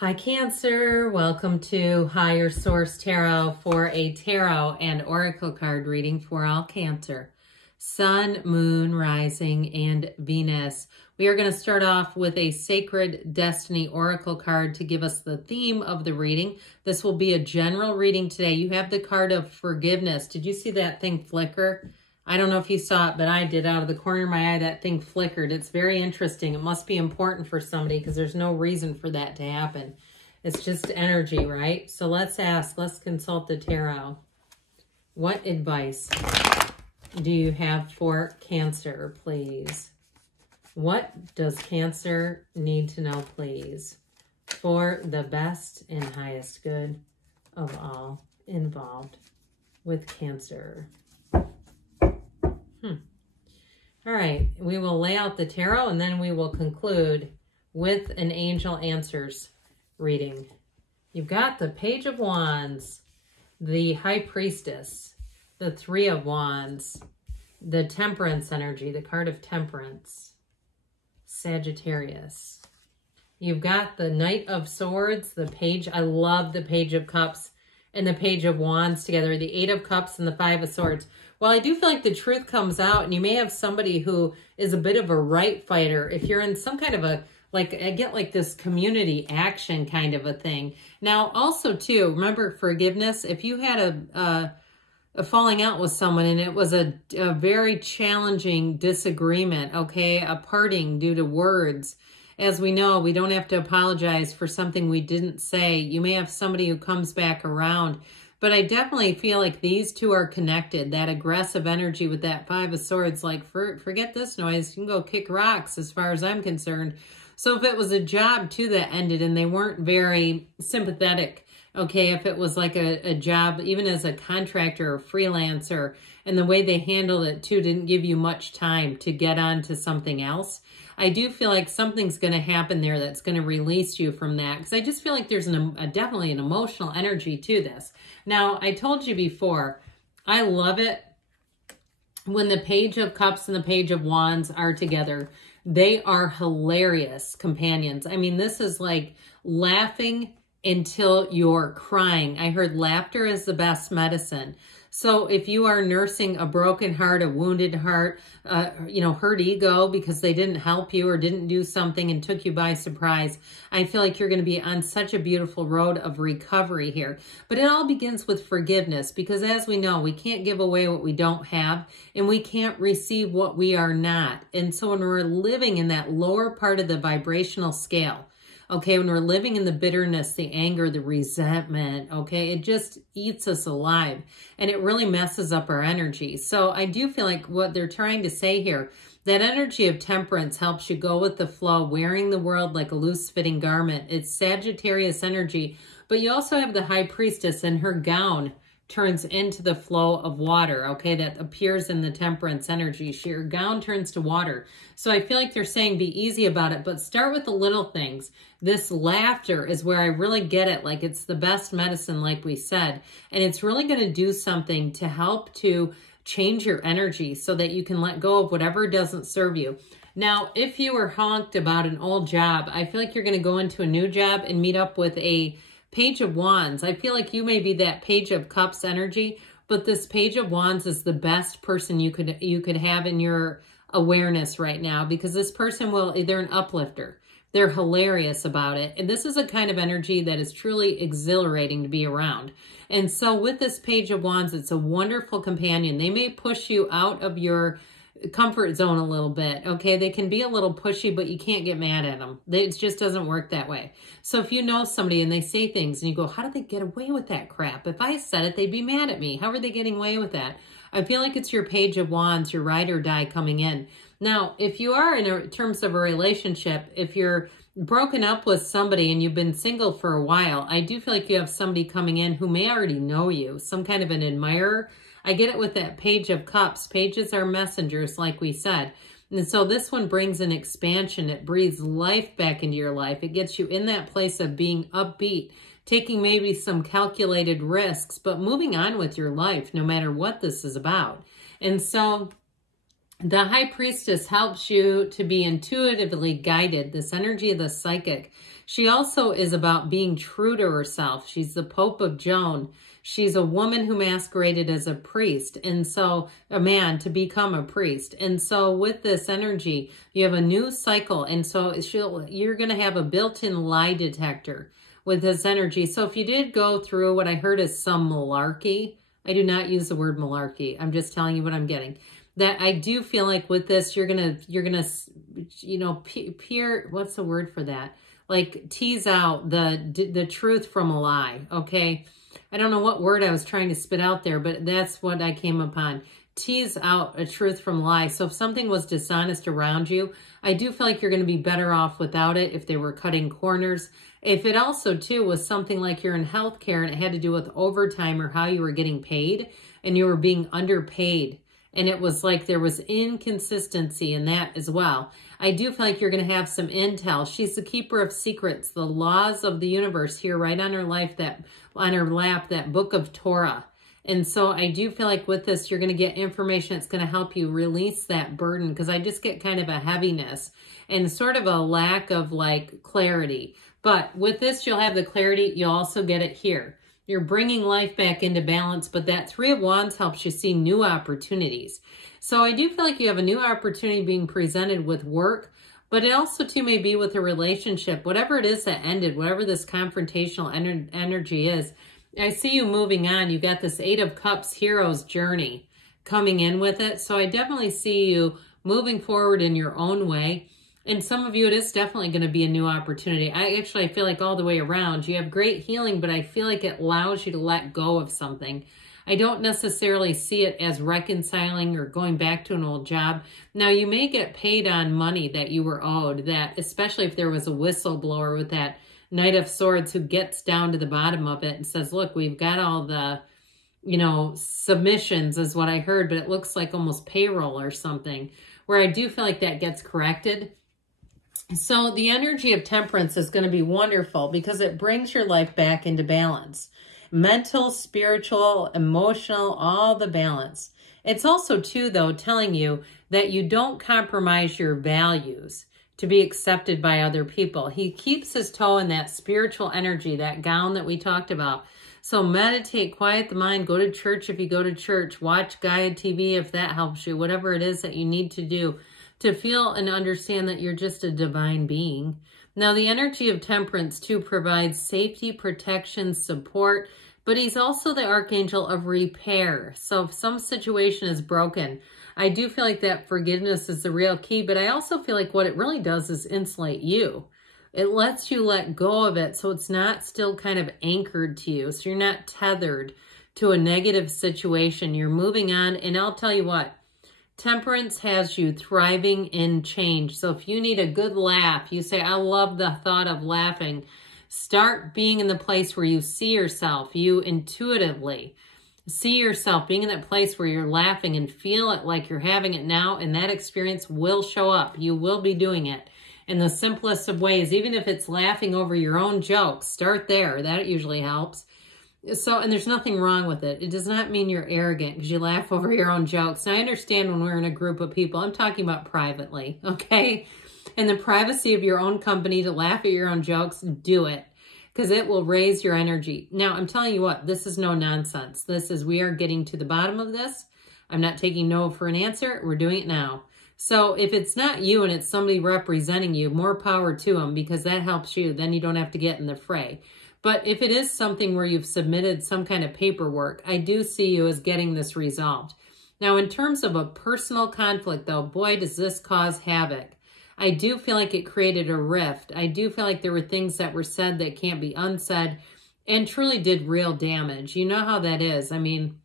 Hi Cancer, welcome to Higher Source Tarot for a tarot and oracle card reading for all Cancer. Sun, Moon, Rising, and Venus. We are going to start off with a Sacred Destiny oracle card to give us the theme of the reading. This will be a general reading today. You have the card of forgiveness. Did you see that thing flicker? I don't know if you saw it, but I did. Out of the corner of my eye, that thing flickered. It's very interesting. It must be important for somebody because there's no reason for that to happen. It's just energy, right? So let's ask, let's consult the tarot. What advice do you have for Cancer, please? What does Cancer need to know, please, for the best and highest good of all involved with Cancer? All right, we will lay out the tarot and then we will conclude with an angel answers reading. You've got the Page of Wands, the High Priestess, the Three of Wands, the Temperance energy, the card of Temperance, Sagittarius. You've got the Knight of Swords, the Page, I love the Page of Cups and the Page of Wands together, the Eight of Cups and the Five of Swords. Well, I do feel like the truth comes out, and you may have somebody who is a bit of a right fighter. If you're in some kind of a, like, I get like this community action kind of a thing. Now, also, too, remember forgiveness. If you had a falling out with someone and it was a very challenging disagreement, okay, a parting due to words, as we know, we don't have to apologize for something we didn't say. You may have somebody who comes back around. But I definitely feel like these two are connected. That aggressive energy with that Five of Swords, like, forget this noise. You can go kick rocks as far as I'm concerned. So if it was a job, too, that ended and they weren't very sympathetic, okay, if it was like a job, even as a contractor or freelancer, and the way they handled it, too, didn't give you much time to get on to something else, I do feel like something's going to happen there that's going to release you from that. Because I just feel like there's definitely an emotional energy to this. Now, I told you before, I love it when the Page of Cups and the Page of Wands are together. They are hilarious companions. I mean, this is like laughing until you're crying. I heard laughter is the best medicine. So if you are nursing a broken heart, a wounded heart, hurt ego because they didn't help you or didn't do something and took you by surprise, I feel like you're going to be on such a beautiful road of recovery here. But it all begins with forgiveness because, as we know, we can't give away what we don't have and we can't receive what we are not. And so when we're living in that lower part of the vibrational scale, okay, when we're living in the bitterness, the anger, the resentment, okay, it just eats us alive and it really messes up our energy. So I do feel like what they're trying to say here, that energy of temperance helps you go with the flow, wearing the world like a loose fitting garment. It's Sagittarius energy, but you also have the High Priestess and her gown turns into the flow of water, okay, that appears in the temperance energy. Your gown turns to water. So I feel like they're saying be easy about it, but start with the little things. This laughter is where I really get it. Like, it's the best medicine, like we said, and it's really going to do something to help to change your energy so that you can let go of whatever doesn't serve you. Now, if you were honked about an old job, I feel like you're going to go into a new job and meet up with a Page of Wands. I feel like you may be that Page of Cups energy, but this Page of Wands is the best person you could have in your awareness right now, because this person they're an uplifter. They're hilarious about it. And this is a kind of energy that is truly exhilarating to be around. And so with this Page of Wands, it's a wonderful companion. They may push you out of your comfort zone a little bit, okay? They can be a little pushy, but you can't get mad at them. It just doesn't work that way. So if you know somebody and they say things and you go, how did they get away with that crap? If I said it, they'd be mad at me. How are they getting away with that? I feel like it's your Page of Wands, your ride or die coming in. Now, if you are in terms of a relationship, if you're broken up with somebody and you've been single for a while, I do feel like you have somebody coming in who may already know you, some kind of an admirer. I get it with that Page of Cups. Pages are messengers, like we said. And so this one brings an expansion. It breathes life back into your life. It gets you in that place of being upbeat, taking maybe some calculated risks, but moving on with your life no matter what this is about. And so The High Priestess helps you to be intuitively guided, this energy of the psychic. She also is about being true to herself. She's the Pope of Joan. She's a woman who masqueraded as a priest, and so a man to become a priest. And so with this energy, you have a new cycle, and so you're going to have a built-in lie detector with this energy. So if you did go through what I heard is some malarkey, I do not use the word malarkey. I'm just telling you what I'm getting. That I do feel like with this, you're gonna, you know, what's the word for that? Like tease out the truth from a lie. Okay, I don't know what word I was trying to spit out there, but that's what I came upon. Tease out a truth from a lie. So if something was dishonest around you, I do feel like you're going to be better off without it if they were cutting corners. If it also too was something like you're in healthcare and it had to do with overtime or how you were getting paid and you were being underpaid, and it was like there was inconsistency in that as well, I do feel like you're going to have some intel. She's the keeper of secrets, the laws of the universe here right on her life, that on her lap, that book of Torah. And so I do feel like with this, you're going to get information that's going to help you release that burden, because I just get kind of a heaviness and sort of a lack of like clarity. But with this, you'll have the clarity. You'll also get it here. You're bringing life back into balance, but that Three of Wands helps you see new opportunities. So I do feel like you have a new opportunity being presented with work, but it also too may be with a relationship, whatever it is that ended, whatever this confrontational energy is. I see you moving on. You got this Eight of Cups hero's journey coming in with it. So I definitely see you moving forward in your own way. And some of you, it is definitely going to be a new opportunity. I feel like all the way around, you have great healing, but I feel like it allows you to let go of something. I don't necessarily see it as reconciling or going back to an old job. Now, you may get paid on money that you were owed, that especially if there was a whistleblower with that Knight of Swords who gets down to the bottom of it and says, look, we've got all the, you know, submissions is what I heard, but it looks like almost payroll or something, where I do feel like that gets corrected. So the energy of Temperance is going to be wonderful because it brings your life back into balance. Mental, spiritual, emotional, all the balance. It's also too, though, telling you that you don't compromise your values to be accepted by other people. He keeps his toe in that spiritual energy, that gown that we talked about. So meditate, quiet the mind, go to church if you go to church, watch Gaia TV if that helps you, whatever it is that you need to do to feel and understand that you're just a divine being. Now, the energy of Temperance, too, provides safety, protection, support, but he's also the archangel of repair. So if some situation is broken, I do feel like that forgiveness is the real key, but I also feel like what it really does is insulate you. It lets you let go of it so it's not still kind of anchored to you. So you're not tethered to a negative situation. You're moving on, and I'll tell you what, Temperance has you thriving in change. So if you need a good laugh, you say, I love the thought of laughing. Start being in the place where you see yourself. You intuitively see yourself being in that place where you're laughing and feel it like you're having it now. And that experience will show up. You will be doing it in the simplest of ways. Even if it's laughing over your own jokes, start there. That usually helps. So, and there's nothing wrong with it. It does not mean you're arrogant because you laugh over your own jokes. Now, I understand when we're in a group of people, I'm talking about privately, okay? In the privacy of your own company to laugh at your own jokes, do it because it will raise your energy. Now, I'm telling you what, this is no nonsense. This is, we are getting to the bottom of this. I'm not taking no for an answer. We're doing it now. So if it's not you and it's somebody representing you, more power to them because that helps you. Then you don't have to get in the fray. But if it is something where you've submitted some kind of paperwork, I do see you as getting this resolved. Now, in terms of a personal conflict, though, boy, does this cause havoc. I do feel like it created a rift. I do feel like there were things that were said that can't be unsaid and truly did real damage. You know how that is. I mean,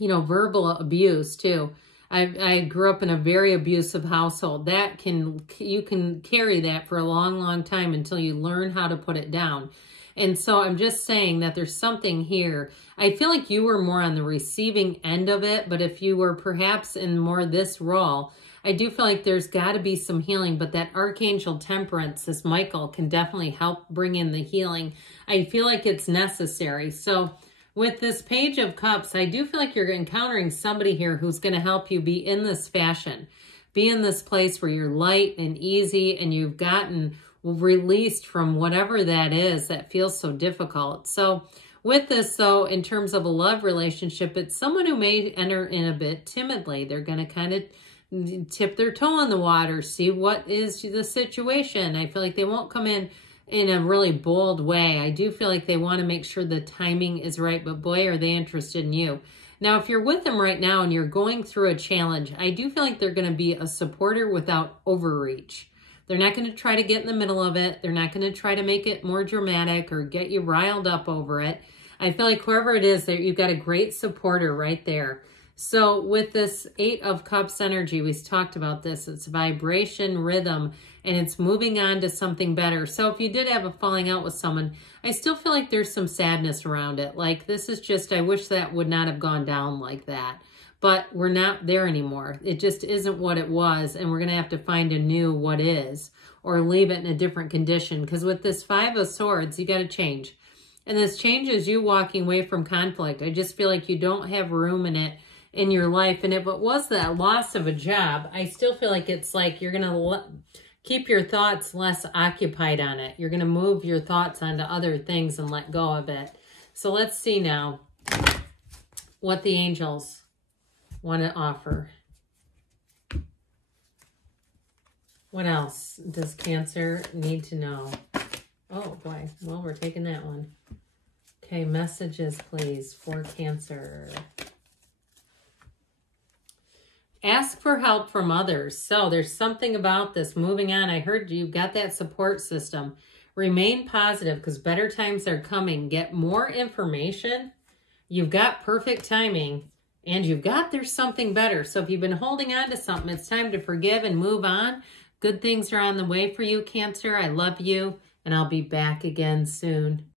you know, verbal abuse, too. I grew up in a very abusive household. You can carry that for a long, long time until you learn how to put it down. And so I'm just saying that there's something here. I feel like you were more on the receiving end of it, but if you were perhaps in more this role, I do feel like there's got to be some healing, but that Archangel Temperance, this Michael, can definitely help bring in the healing. I feel like it's necessary. So With this Page of Cups, I do feel like you're encountering somebody here who's going to help you be in this fashion. Be in this place where you're light and easy and you've gotten released from whatever that is that feels so difficult. So with this, though, in terms of a love relationship, it's someone who may enter in a bit timidly. They're going to kind of tip their toe in the water, see what is the situation. I feel like they won't come in a really bold way. I do feel like they want to make sure the timing is right, but boy, are they interested in you. Now, if you're with them right now and you're going through a challenge, I do feel like they're going to be a supporter without overreach. They're not going to try to get in the middle of it. They're not going to try to make it more dramatic or get you riled up over it. I feel like whoever it is, you've got a great supporter right there. So with this 8 of Cups energy, we talked about this. It's vibration, rhythm, and it's moving on to something better. So if you did have a falling out with someone, I still feel like there's some sadness around it. Like this is just, I wish that would not have gone down like that. But we're not there anymore. It just isn't what it was, and we're going to have to find a new what is or leave it in a different condition. Because with this 5 of Swords, you got to change. And this change is you walking away from conflict. I just feel like you don't have room in it in your life. And if it was that loss of a job, I still feel like it's like you're going to keep your thoughts less occupied on it. You're going to move your thoughts onto other things and let go of it. So let's see now what the angels want to offer. What else does Cancer need to know? Oh boy, well, we're taking that one. Okay, messages please for Cancer. Ask for help from others. So there's something about this. Moving on, I heard you've got that support system. Remain positive because better times are coming. Get more information. You've got perfect timing. And you've got there's something better. So if you've been holding on to something, it's time to forgive and move on. Good things are on the way for you, Cancer. I love you, and I'll be back again soon.